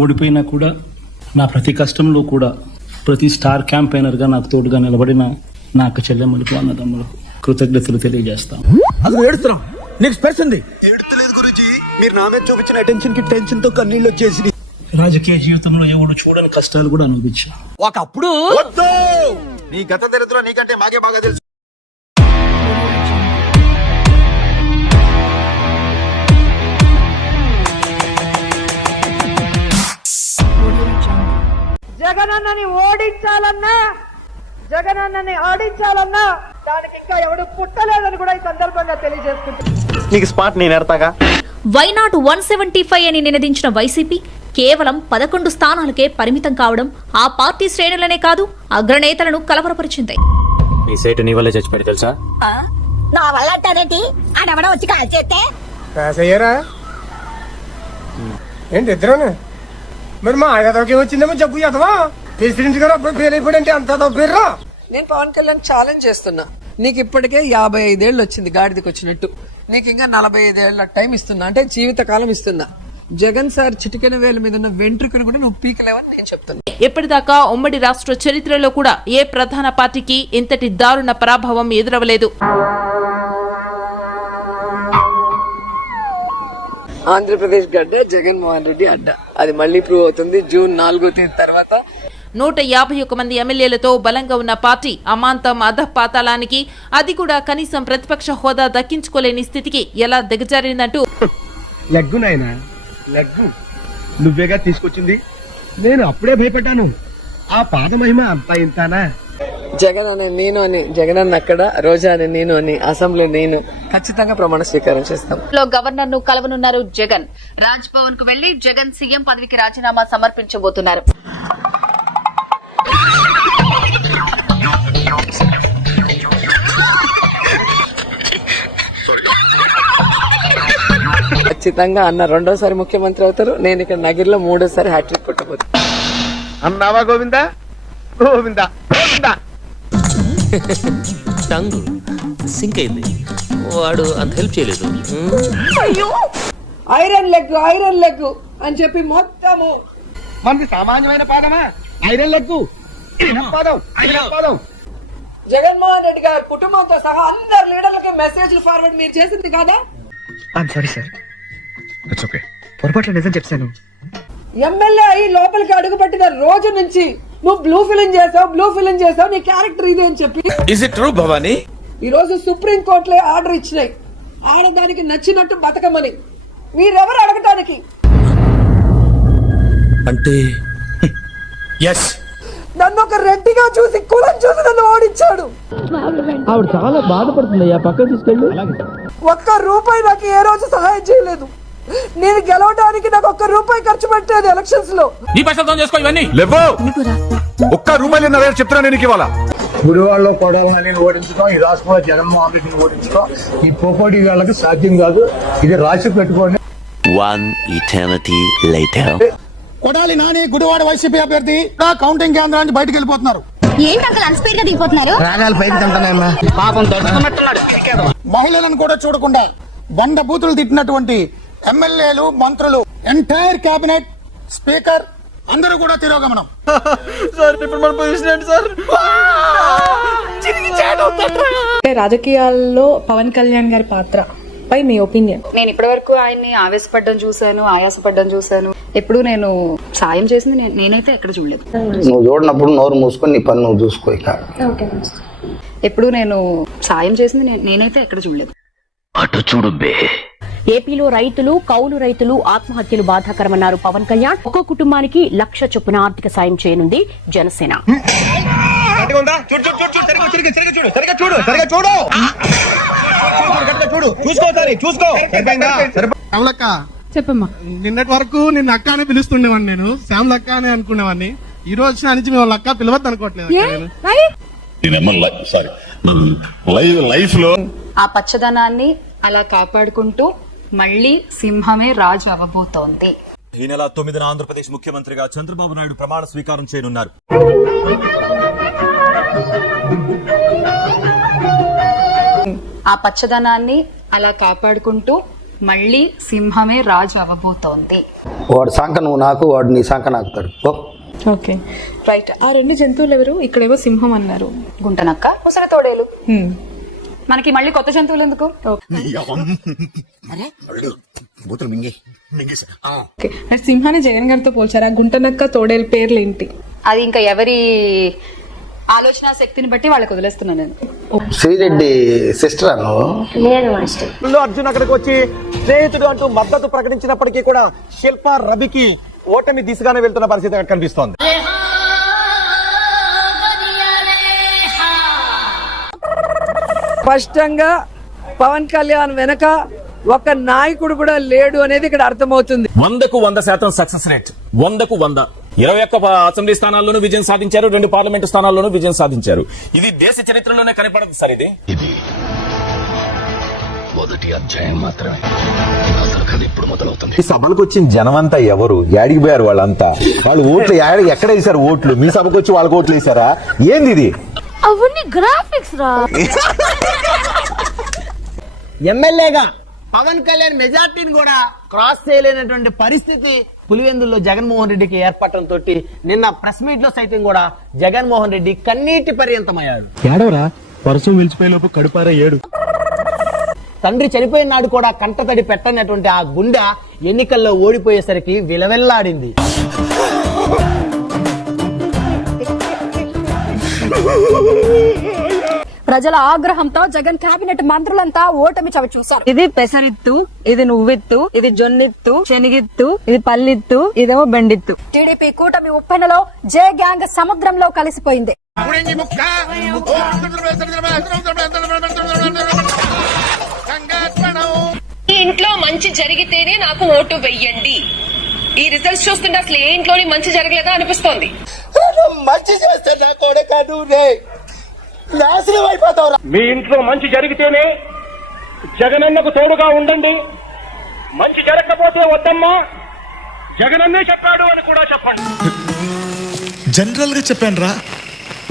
ఓడిపోయినా కూడా నా ప్రతి కష్టంలో కూడా ప్రతి స్టార్ క్యాంపెయినర్గా నాకు తోడుగా నిలబడిన నా అక్క చెల్లెమ్మలకు అన్నదమ్ములకు కృతజ్ఞతలు తెలియజేస్తాను. అసలు ఏడుస్తున్నాం, నీకు స్పెర్స్ ఉంది. ఏడుస్తలేదు గురూజీ, మీరు నా మీద చూపించిన అటెన్షన్ కి టెన్షన్ తో కన్నీళ్ళు వచ్చేసి రాజకీయ జీవితంలో ఎవడు చూడని కష్టాలు కూడా అనుభవించా. ఒకప్పుడు నీ గత చరిత్ర నీకంటే మాకే బాగా తెలుసు. జగనన్నని ఆడించాలన్నా దానికి ఇంకా ఎవడు పుట్టలేదని కూడా ఈ సందర్భంగా తెలియజేసుకుంటున్నాను. నీకు స్పాట్ నేను ఎడతాగా. వైనాట్ 175 అని నినదించిన వైసీపీ కేవలం 11 స్థానాలకే పరిమితం కావడం ఆ పార్టీ శ్రేణులనే కాదు అగ్రనేతలను కలవరపరిచింది. ఈ సైట్ నీ వల్లే చచ్చిపోయాడు తెలుసా? నా వల్ల అంటారేంటి? ఆడెవడో వచ్చి కాల్ చేస్తే అయ్యారా ఏంటి ఇద్దరు మరి మా ఆయనకి వచ్చిందేమో జబ్బు చదవా ప్రెసిడెంట్ గారు అప్పుడు ఫెయిల్ అయిపోయింటే అంత తప్పేర్రా. నేను పవన్ కళ్యాణ్ ఛాలెంజ్ చేస్తున్నా. నీకు ఇప్పటికే 55 ఏళ్ళు వచ్చింది గాడిదకి వచ్చినట్టు, నీకు ఇంకా 45 ఏళ్ల టైం ఇస్తున్నా, అంటే జీవితకాలం ఇస్తున్నా. జగన్ సార్ చిటికెన వేల మీద ఉన్న వెంట్రుకను కూడా నువ్వు పీకలేవని నేను చెప్తున్నా. ఎప్పటిదాకా ఉమ్మడి రాష్ట్ర చరిత్రలో కూడా ఏ ప్రధాన పార్టీకి ఇంతటి దారుణ పరాభవం ఎదురవలేదు. ఆంధ్రప్రదేశ్ గడ్డ జగన్మోహన్ రెడ్డి అడ్డ, అది మళ్ళీ ప్రూవ్ అవుతుంది జూన్ 4వ తేదీ తర్వాత. 151 మంది ఎమ్మెల్యేలతో బలంగా ఉన్న పార్టీ అమాంతం అధపాతాళానికి, అది కూడా కనీసం ప్రతిపక్ష హోదా దక్కించుకోలేని స్థితికి ఎలా దిగజారిందంటూ లగ్గు నాయనా లగ్గు నువ్వేగా తీసుకొచ్చింది. నేను అప్పుడే భయపడ్డాను. ఆ పాద మహిమ అంతా ఇంతానా. జగన్ అనే నేను అని, జగన్ అన్న అక్కడ, రోజా అనే నేను అని, అసెంబ్లీ నేను ఖచ్చితంగా ప్రమాణ స్వీకారం చేస్తాం. గవర్నర్ ను కలవనున్నారు జగన్. రాజ్ భవన్ కు వెళ్లి జగన్ సీఎం పదవికి రాజీనామా సమర్పించబోతున్నారు. ఖచ్చితంగా అన్న రెండోసారి ముఖ్యమంత్రి అవుతారు. నేను ఇక్కడ నగిరిలో 3వ హ్యాట్రిక్ కొట్టబోతున్నా. అన్నావా గోవిందా గోవిందా గోవిందా. టంగు సింక్ అయింది, వాడు అంత హెల్ప్ చేయలేదు. ఐరన్ లెగ్ అని చెప్పి మొత్తము మనది సామాన్యమైన పాదమా? ఐరన్ లెగ్గు పాదం పాదం. జగన్మోహన్ రెడ్డి గారి కుటుంబంతో సహా అందరు లీడర్లకి మెసేజ్లు ఫార్వర్డ్ మీరు చేసింది కాదా? సారీ సార్, పొరపాట్లు నిజం చెప్తాను. ఎమ్మెల్యే అయ్యి లోపలికి అడుగు పెట్టిన రోజు నుంచి నువ్వు బ్లూ ఫిలిం చేసావు, నీ క్యారెక్టర్ ఇది అని చెప్పి ఇస్ ఇట్ ట్రూ భవానీ? ఈ రోజు సుప్రీం కోర్టులో ఆర్డర్ ఇచ్చినాయి, ఆడదానికి నచ్చినట్టు బతకమని. మీరెవరు అడగటానికి? అంటే ఎస్, నన్ను ఒక రెడ్డిగా చూసి, కులం చూసి నన్ను ఓడించాడు. ఆవిడ చాలా బాధపడుతుంది. పక్కన తీసుకెళ్ళి. ₹1 నాకు ఏ రోజు సహాయం చేయలేదు. నేను గెలవడానికి నాకు ₹1 ఖర్చు పెట్టేది ఎలక్షన్స్ లో. నీ పైసలతో చేసుకో ఇవన్నీ. లేవో ₹1 చెప్తున్నా నీకు ఇవాళ. గుడివాడలో కొడాలని ఓడించడం, ఈ రాష్ట్రంలో జగన్మోహన్ రెడ్డిని ఓడించడం ఈ పోకోడి వాళ్ళకి సాధ్యం కాదు. ఇది రాసి పెట్టుకోండి. 1 eternity later. Kodali Nani Gudivada YCP అభ్యర్థి కౌంటింగ్ కేంద్రానికి బయటకు వెళ్ళిపోతున్నారు. ఏంటి అంకల్ అన్స్పీడ్ గా దిగిపోతున్నారు? రాగాలు పైకి వెళ్తానమ్మా. పాపం దొరుకుతున్నట్టున్నాడు. మహిళలను కూడా చూడకుండా బండ బూతులు తిట్టినటువంటి ఎమ్మెల్యేలు, మంత్రులు, ఎంటైర్ కేబినెట్, స్పీకర్ అందరూ కూడా తిరోగమనం. రాజకీయాల్లో పవన్ కళ్యాణ్ గారి పాత్ర పై మీ ఒపీనియన్? నేను ఇప్పటివరకు ఆయన్ని ఆవేశపడ్డం చూశాను, ఆయాసపడ్డం చూశాను. ఎప్పుడు నేను సాయం చేసింది నేనైతే ఎక్కడ చూడలేదు. నువ్వు చూడనప్పుడు నోరు మూసుకొని నీ పని నువ్వు చూసుకో. ఎప్పుడు నేను సాయం చేసింది నేనైతే ఎక్కడ చూడలేదు. అటు చూడు బే. ఏపీలో రైతులు, కౌలు రైతులు ఆత్మహత్యలు బాధాకరమన్నారు పవన్ కళ్యాణ్. ఒక్కో కుటుంబానికి 1,00,000 చొప్పున ఆర్థిక సాయం చేయనుంది జనసేన. చెప్పమ్మా. నిన్నటి వరకు నిన్న అక్క అని పిలుస్తుండేవాడిని, నేను శ్యామ్ లక్క అని అనుకునేవాడిని. ఈ రోజు నుంచి మేము లక్క పిలవద్దు అనుకోవట్లేదు. లైఫ్ లో ఆ పచ్చదనాన్ని అలా కాపాడుకుంటూ మళ్ళీ సింహమే రాజు అవ్వబోతోంది. ఈ నెల 9న ఆంధ్రప్రదేశ్ ముఖ్యమంత్రిగా చంద్రబాబు నాయుడు ప్రమాణ స్వీకారం చేయనున్నారు. ఆ పచ్చదనాన్ని అలా కాపాడుకుంటూ మళ్ళీ సింహమే రాజు అవ్వబోతోంది. వాడు సంక నువ్వు నాకు, వాడు నీ సంక నాకుతాడు. Okay right. ఆ రెండు జంతువులు ఎవరు? ఇక్కడేవో సింహం అన్నారు, గుంటనక్క, ముసలి తోడేలు. మనకి మళ్ళీ కొత్త జంతువులు ఎందుకు? సింహాన్ని జగన్ గారితో పోల్చారు. ఆ గుంటనక్క తోడేలు పేర్లు ఏంటి? అది ఇంకా ఎవరి ఆలోచన శక్తిని బట్టి వాళ్ళకి వదిలేస్తున్నాను నేను. శ్రీరెడ్డి సిస్టర్ అను అర్జున్ అక్కడికి వచ్చి స్నేహితుడు అంటూ మద్దతు ప్రకటించినప్పటికీ కూడా శిల్ప రవికి ఓటమి దిశగానే వెళ్తున్న పరిస్థితి అక్కడ కనిపిస్తోంది. స్పష్టంగా పవన్ కళ్యాణ్ వెనక ఒక నాయకుడు కూడా లేడు అనేది ఇక్కడ అర్థమవుతుంది. 100% సక్సెస్ రేట్, 100%. 21 అసెంబ్లీ స్థానాల్లోనూ విజయం సాధించారు, 2 పార్లమెంటు స్థానాల్లోనూ విజయం సాధించారు. ఇది దేశ చరిత్రలోనే కనపడదు సార్. ఇది మొదటి అధ్యాయం మాత్రమే, అసలు కథ ఇప్పుడు మొదలవుతుంది. ఈ సభలకు వచ్చిన జనం అంతా ఎవరు? యాడికి పోయారు వాళ్ళంతా? వాళ్ళు ఓట్లు ఎక్కడ వేసారు? ఓట్లు మీ సభకు వచ్చి వాళ్ళకి ఓట్లు వేసారా? ఏంది ఇది? అవన్నీ గ్రాఫిక్స్ రా. ఎమ్మెల్యేగా పవన్ కళ్యాణ్ మెజార్టీని కూడా క్రాస్ చేయలేనటువంటి పరిస్థితి పులివెందుల్లో జగన్మోహన్ రెడ్డికి ఏర్పడటంతో నిన్న ప్రెస్ మీట్ లో సైతం కూడా జగన్మోహన్ రెడ్డి కన్నీటి పర్యంతమయ్యాడు. ఏడవరా, పరసం విలిచిపోయేలోపు కడుపారా ఏడు. తండ్రి చనిపోయిన నాడు కూడా కంటతడి పెట్టనటువంటి ఆ గుండె ఎన్నికల్లో ఓడిపోయేసరికి విలవెల్లాడింది. ప్రజల ఆగ్రహంతో జగన్ కేబినెట్ మంత్రులంతా ఓటమి చవి చూశారు. ఇది పెసరిత్తు, ఇది నువ్వెత్తు, ఇది జొన్నిత్తు, శనిగిత్తు, ఇది పల్లిత్తు, ఇదేమో బెండిత్తు. టీడీపీ కూటమి ఉప్పెనలో జే గ్యాంగ్ సముద్రంలో కలిసిపోయింది. ఈ ఇంట్లో మంచి జరిగితేనే నాకు ఓటు వెయ్యండి. ఈ రిజల్ట్స్ చూస్తుంటే అసలు ఏ ఇంట్లోని మంచి జరగలేదా అనిపిస్తోంది. మంచి చేస్తే నా కోడే కాదు రే, నాశనం అయిపోతావురా. మీ ఇంట్లో మంచి జరిగితేనే జగనన్నకు తోడుగా ఉండండి, మంచి జరగకపోతే వద్దమ్మా, జగనన్నే చెప్పాడు అని కూడా చెప్పండి. జనరల్ గా చెప్పాను రా,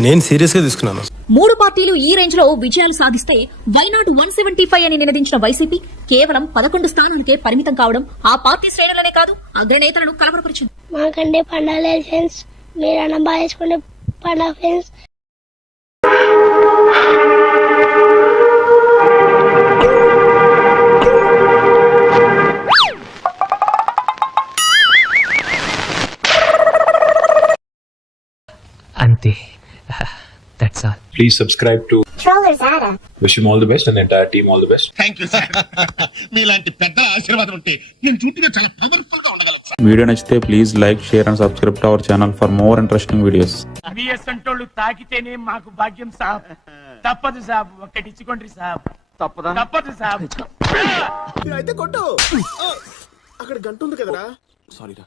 నేను సీరియస్ గా తీసుకున్నాను. 3 పార్టీలు ఈ రేంజ్ లో విజయాలు సాధిస్తే వైనాట్ 175 అని నినదించిన వైసీపీ కేవలం 11 స్థానాలకే పరిమితం కావడం ఆ పార్టీ శ్రేణులనే కాదు అగ్రనేతలను కలవరపరిచింది. మాకంటే పండాలే ఫ్రెండ్స్, మీరన్నా బాగా వేసుకుంటే పండా ఫ్రెండ్స్. అంతే. That's all. Please subscribe to Wish him all the best and the entire team all the best. Thank you sir. మీలాంటి పెద్దల ఆశీర్వాదం ఉంటే నేను చుట్టూ చాలా పవర్ఫుల్ గా ఉండగలను. వీడియో నచ్చితే please like, share and subscribe to our channel for more interesting videos. అవియసంటోళ్ళు తాకితేనే మాకు భాగ్యం సాబ్. తప్పదు సాబ్, ఒక్కటిచ్చుకోండి సాబ్. తప్పదు సాబ్. అయితే కొట్టు. అక్కడ గంట ఉంది కదరా. సారీ రా.